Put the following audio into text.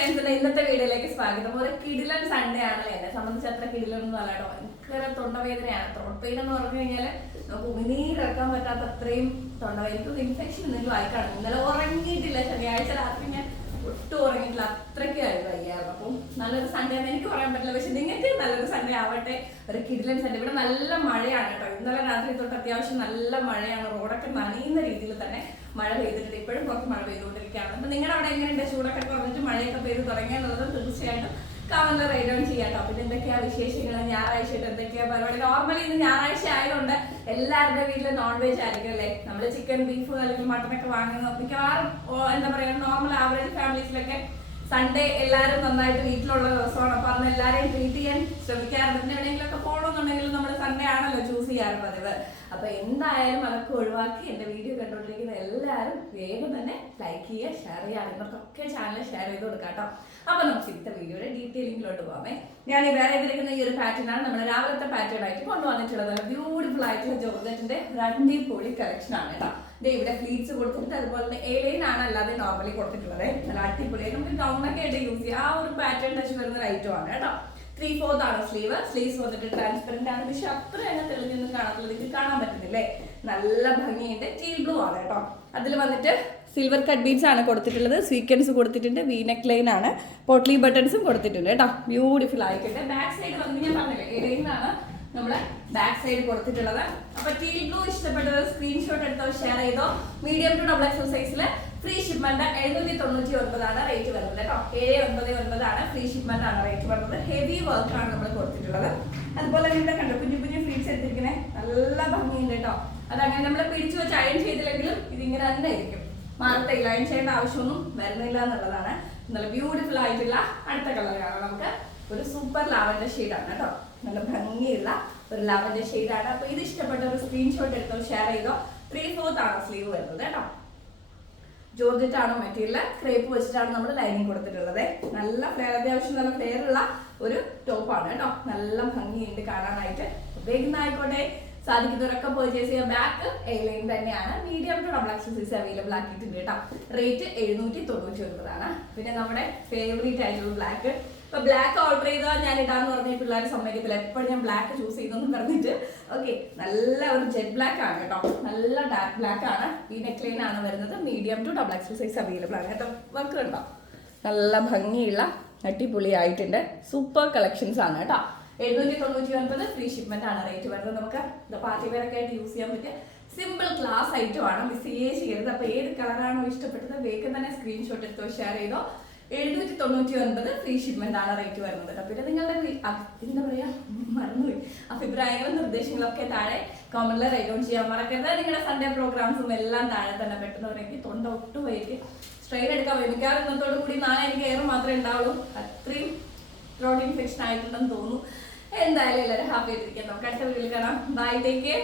ഫ്രണ്ട്സിന്റെ ഇന്നത്തെ വീഡിയോയിലേക്ക് സ്വാഗതം. ഒരു കിടിലൻ സൺഡേ ആണല്ലേ? എന്നെ സംബന്ധിച്ച് അത്ര കിടിലൻ എന്ന് പറയാട്ടോ ഭയങ്കര തൊണ്ടവേദനയാണ്. ത്രോട്ട് പെയിൻ എന്ന് പറഞ്ഞു കഴിഞ്ഞാൽ നമുക്ക് ഉമിനീരിറക്കാൻ പറ്റാത്ത അത്രയും തൊണ്ടവേദന. ഇൻഫെക്ഷൻ എന്തെങ്കിലും ആയി കാണും ഇന്നലെ ഉറങ്ങിയിട്ടില്ല. ശനിയാഴ്ച രാത്രി ഞാൻ ഒട്ടും ഉറങ്ങിയിട്ടില്ല. അത്രയ്ക്ക് വയ്യായിരുന്നു. അപ്പം നല്ലൊരു സൺഡേ എന്ന് എനിക്ക് പറയാൻ പറ്റില്ല. പക്ഷെ നിങ്ങൾക്ക് നല്ലൊരു സൺഡേ ആവട്ടെ. ഒരു കിടിലൻ സൺഡേ ഇവിടെ നല്ല മഴയാണ് കേട്ടോ. ഇന്നലെ രാത്രി തൊട്ട് അത്യാവശ്യം നല്ല മഴയാണ്. റോഡൊക്കെ നനയുന്ന രീതിയിൽ തന്നെ മഴ പെയ്തിട്ടുണ്ട്. ഇപ്പോഴും കുറച്ച് മഴ പെയ്തുകൊണ്ടിരിക്കുകയാണ്. അപ്പൊ നിങ്ങളുടെ അവിടെ എങ്ങനെയുണ്ട്? ചൂടൊക്കെ കുറഞ്ഞിട്ട് മഴയൊക്കെ പെയ്ത് തുടങ്ങിയെന്നുള്ളത് തീർച്ചയായിട്ടും കമന്റിൽ റൈഡ് ചെയ്യാട്ടോ പിന്നെ എന്തൊക്കെയാ വിശേഷങ്ങൾ? ഞായറാഴ്ച എന്തൊക്കെയാ പരിപാടി? നോർമലി ഇന്ന് ഞായറാഴ്ച ആയതുകൊണ്ട് എല്ലാവരുടെ വീട്ടിലും നോൺ വെജ് ആയിരിക്കും അല്ലേ? നമ്മൾ ചിക്കൻ ബീഫ് അല്ലെങ്കിൽ മട്ടനൊക്കെ വാങ്ങുന്ന മിക്കവാറും എന്താ പറയുക നോർമൽ ആവറേജ് ഫാമിലീസിലൊക്കെ സൺഡേ എല്ലാവരും നന്നായിട്ട് വീട്ടിലുള്ള ദിവസമാണ്. അപ്പൊ അന്ന് എല്ലാവരെയും ട്രീറ്റ് ചെയ്യാൻ ശ്രമിക്കാറുണ്ട്. പിന്നെ എവിടെയെങ്കിലൊക്കെ പോകണമെന്നുണ്ടെങ്കിൽ നമ്മൾ സൺഡേ ആണല്ലോ ചൂസ് ചെയ്യാറ് പതിവ്. അപ്പൊ എന്തായാലും അതൊക്കെ ഒഴിവാക്കി എന്റെ വീഡിയോ കണ്ടുകൊണ്ടിരിക്കുന്ന എല്ലാവരും വേഗം തന്നെ ലൈക്ക് ചെയ്യുക ഷെയർ ചെയ്യുക. നിങ്ങൾക്കൊക്കെ ചാനൽ ഷെയർ ചെയ്ത് കൊടുക്കാം അപ്പൊ നമുക്ക് ഇന്നത്തെ വീഡിയോയുടെ ഡീറ്റെയിലിംഗിലോട്ട് പോകാമേ ഞാൻ ഈ വേറെ ഇതിരിക്കുന്ന ഈ ഒരു പാറ്റേൺ ആണ് നമ്മുടെ രാവിലത്തെ പാറ്റേൺ ആയിട്ട് കൊണ്ടുവന്നിട്ടുള്ളത്. ബ്യൂട്ടിഫുൾ ആയിട്ടുള്ള ജോർജറ്റിന്റെ രണ്ടി പൊളി കളക്ഷൻ ആണ് കേട്ടോ. ദേ ഇവിടെ ഫ്ലീറ്റ്സ് കൊടുത്തിട്ട് അതുപോലെ തന്നെ എലൈൻ ആണ് അല്ലാതെ നോർമലി കൊടുത്തിട്ടുള്ളത്. നല്ല അടിപൊളിയായി നമുക്ക് ഒക്കെ ആയിട്ട് യൂസ് ചെയ്യാം. ആ ഒരു പാറ്റേൺ ടച്ച് വരുന്ന ഐറ്റം ആണ് കേട്ടോ. ത്രീ ഫോർത്ത് ആണ് സ്ലീവ് സ്ലീവ്സ് വന്നിട്ട് ട്രാൻസ്പെറന്റ് ആണ്. പക്ഷെ അത്ര തന്നെ തെളിഞ്ഞൊന്നും കാണത്തില്ല. നിങ്ങൾക്ക് കാണാൻ പറ്റുന്നില്ലേ നല്ല ഭംഗിയുണ്ട്. ടീൽ ബ്ലൂ ആണ് കേട്ടോ. അതിൽ വന്നിട്ട് സിൽവർ കട്ട് ബീഡ്സ് ആണ് കൊടുത്തിട്ടുള്ളത്. സ്വീക്വൻസ് കൊടുത്തിട്ടുണ്ട്. വി നെക്ക് ലൈൻ ആണ് പോട്ട്ലി ബട്ടൺസും കൊടുത്തിട്ടുണ്ട് കേട്ടോ. ബ്യൂട്ടിഫുൾ ആയിക്കോട്ടെ ബാക്ക് സൈഡ് വന്ന് ഞാൻ പറഞ്ഞില്ലേ? ഇടയിലാണ് നമ്മൾ ബാക്ക് സൈഡ് കൊടുത്തിട്ടുള്ളത്. അപ്പൊ ടീൽ ബ്ലൂ ഇഷ്ടപ്പെട്ടത് സ്ക്രീൻഷോട്ട് എടുത്തോ ഷെയർ ചെയ്തോ. മീഡിയം ടു ഡബിൾ എക്സൽ സൈസിൽ ഫ്രീ ഷിപ്മെന്റ് എഴുന്നൂറ്റി തൊണ്ണൂറ്റി ഒൻപതാണ് റേറ്റ് വരുന്നത് കേട്ടോ. ഏഴ് ഒൻപത് ഒൻപതാണ് ഫ്രീ ഷിപ്മെന്റ് ആണ് റേറ്റ് വരുന്നത്. ഹെവി വർക്ക് ആണ് നമ്മൾ കൊടുത്തിട്ടുള്ളത്. അതുപോലെ ഇവിടെ കണ്ടോ കുഞ്ഞു കുഞ്ഞു ഫ്ലീറ്റ്സ് എടുത്തിരിക്കണേ. നല്ല ഭംഗിയുണ്ട് കേട്ടോ. അതങ്ങനെ നമ്മൾ പിടിച്ചു വെച്ച് അയൺ ചെയ്തില്ലെങ്കിലും ഇതിങ്ങനെ തന്നെ ഇരിക്കും. മാറത്തില്ല അയൺ ചെയ്യേണ്ട ആവശ്യമൊന്നും വരുന്നില്ല എന്നുള്ളതാണ്. നല്ല ബ്യൂട്ടിഫുൾ ആയിട്ടുള്ള അടുത്ത കളറാണ് നമുക്ക് ഒരു സൂപ്പർ ലാവൻഡർ ഷെയ്ഡാണ് കേട്ടോ. നല്ല ഭംഗിയുള്ള ഒരു ലാവൻഡർ ഷെയ്ഡാണ് അപ്പൊ ഇത് ഇഷ്ടപ്പെട്ട ഒരു സ്ക്രീൻഷോട്ട് എടുത്തോ ഷെയർ ചെയ്തോ. ത്രീ ഫോർത്ത് ആണ് സ്ലീവ് വരുന്നത് കേട്ടോ. ജോർജറ്റ് ആണ് മെറ്റീരിയൽ ക്രേപ്പ് വെച്ചിട്ടാണ് നമ്മൾ ലൈനിങ് കൊടുത്തിട്ടുള്ളത്. നല്ല ഫ്ലെയർ അത്യാവശ്യം നല്ല ഫ്ലെയർ ഉള്ള ഒരു ടോപ്പാണ് കേട്ടോ. നല്ല ഭംഗിയുണ്ട് കാണാനായിട്ട്. ഉപയോഗിക്കുന്ന ആയിക്കോട്ടെ സാധിക്കുന്നവരൊക്കെ പർച്ചേസ് ചെയ്യുക. ബാക്ക് എ ലൈൻ തന്നെയാണ് medium to double exercise available ആക്കിയിട്ടുണ്ട് കേട്ടോ. റേറ്റ് എഴുന്നൂറ്റി തൊണ്ണൂറ്റി ഒൻപതാണ്. പിന്നെ നമ്മുടെ ഫേവറേറ്റ് ആയിട്ടുള്ള ബ്ലാക്ക് ഇപ്പൊ ബ്ലാക്ക് ഓർഡർ ചെയ്താൽ ഞാൻ ഇടാന്ന് പറഞ്ഞ പിള്ളേർ സമ്മതിക്കത്തില്ല. എപ്പോഴും ഞാൻ ബ്ലാക്ക് ചൂസ് ചെയ്തെന്ന് പറഞ്ഞിട്ട്. ഓക്കെ നല്ല ഒരു ജെറ്റ് ബ്ലാക്ക് ആണ് കേട്ടോ. നല്ല ഡാർക്ക് ബ്ലാക്ക് ആണ്. ഈ നെക്ക് ലൈൻ ആണ് വരുന്നത്. Medium to double XL size available ആണ് കേട്ടോ. വർക്ക് കണ്ടോ? നല്ല ഭംഗിയുള്ള അടിപൊളി ആയിട്ടുണ്ട് സൂപ്പർ കളക്ഷൻസ് ആണ് കേട്ടോ. എഴുന്നൂറ്റി തൊണ്ണൂറ്റി ഒൻപത് ഫ്രീ ഷിപ്മെന്റ് ആണ് റേറ്റ് വരുന്നത് നമുക്ക്. പാർട്ടി വെയറൊക്കെ ആയിട്ട് യൂസ് ചെയ്യാൻ പറ്റിയ സിമ്പിൾ ക്ലാസ് ഐറ്റം ആണ്. മിസ് ചെയ്യേ ചെയ്യരുത്. അപ്പൊ ഏത് കളറാണോ ഇഷ്ടപ്പെട്ടത് വേഗം തന്നെ സ്ക്രീൻഷോട്ട് എടുത്തോ ഷെയർ ചെയ്തോ. എഴുന്നൂറ്റി തൊണ്ണൂറ്റി ഒൻപത് ഫ്രീ ഷിപ്മെന്റ് ആണ് റേറ്റ് വരുന്നത് കേട്ടോ. പിന്നെ നിങ്ങളുടെ എന്താ പറയാ? മറന്നുപോയി. അഭിപ്രായങ്ങളും നിർദ്ദേശങ്ങളും ഒക്കെ താഴെ കോമന്റിൽ റൈറ്റ് ഔട്ട് ചെയ്യാൻ മറക്കരുത്. നിങ്ങളുടെ സൺഡേ പ്രോഗ്രാംസും എല്ലാം താഴെ തന്നെ പെട്ടെന്ന് പറയുമ്പോൾ തൊണ്ട ഒട്ടും വൈകിട്ട് സ്ട്രെയിൻ എടുക്കാൻ വരും മിക്കവാറും ഇന്നത്തോടു കൂടി നാളെ എനിക്ക് എയർ മാത്രമേ ഉണ്ടാവുള്ളൂ. അത്രയും ത്രോട്ട് ഇൻഫെക്ഷൻ ആയിട്ടുണ്ടെന്ന് തോന്നുന്നു. എന്തായാലും എല്ലാവരും ഹാപ്പി ആയിട്ടിരിക്കാം നമുക്ക് അടുത്ത വീട്ടിൽ കാണാം. Bye take care